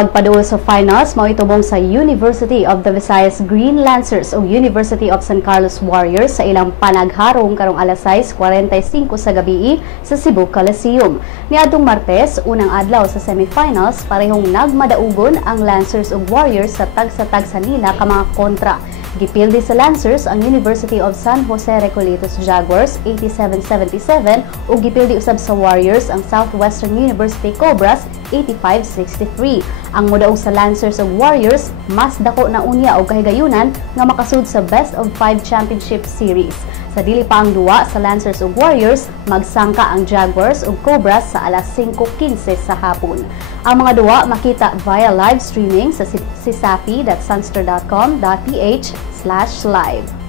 Pagpaduol sa finals, mauitubong sa University of the Visayas Green Lancers o University of San Carlos Warriors sa ilang panagharong karong alas 6:45 sa gabi sa Cebu Coliseum. Niadtong Martes, unang adlaw sa semifinals, parehong nagmadaugon ang Lancers ug Warriors sa tag-sa-tag sa nila ka mga kontra. Gipildi sa Lancers ang University of San Jose Recoletos Jaguars 87-77 ug gipildi usab sa Warriors ang Southwestern University Cobras 85-63. Ang modaog sa Lancers ug Warriors mas dako na unya og kahigayunan nga makasud sa Best of 5 Championship Series. Sa dili pa ang duwa sa Lancers ug Warriors, magsangka ang Jaguars ug Cobras sa alas 5:15 sa hapon. Ang mga duwa makita via live streaming sa cesafi.sun.star.com.ph/live.